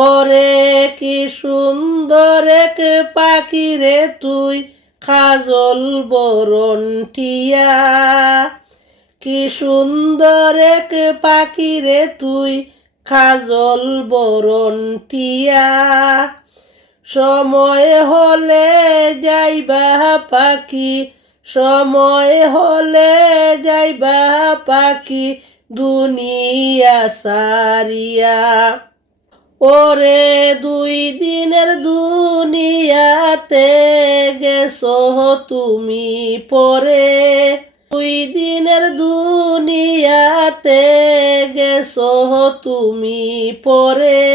ওরে কি সুন্দর এক পাখি রে তুই, কাজল বরণ টিয়া। কি সুন্দর এক পাখি রে তুই, কাজল বরণ টিয়া। সময় হলে যাইবা পাখি, সময় হলে যাইবা পাখি, দুনিয়া সারিয়া। ওরে 2 দিনের দুনিয়াতে গেছো তুমি পরে, 2 দিনের দুনিয়াতে গেছো তুমি পরে।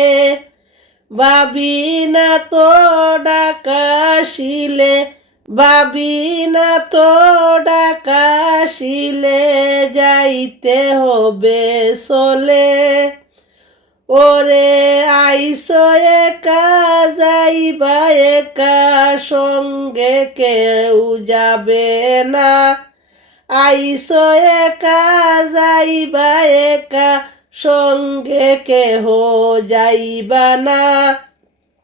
ভাবি না তো ডাকাশিলে, ভাবি না তো ডাকাশিলে, যাইতে হবে চলে। ওরে আইসো একা যাইবা একা, সঙ্গে কেউ যাবে না। আইসো একা যাইবা একা, সঙ্গে কেহ যাইবা না।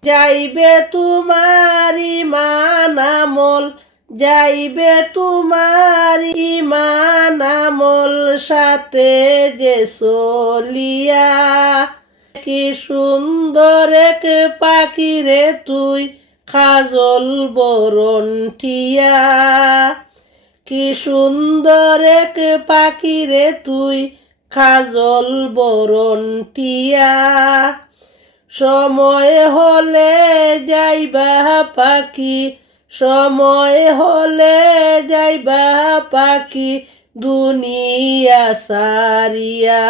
যাইবে তোমার ইমান আমল, যাইবে তোমার ইমান আমল, সাথে যে চলিয়া। কি সুন্দর এক পাখি রে তুই, কাজল বরণ টিয়া। কি সুন্দর এক পাখি রে তুই, কাজল বরণ টিয়া। সময় হলে যাইবা পাখি, সময় হলে যাইবা পাখি, দুনিয়া সারিয়া।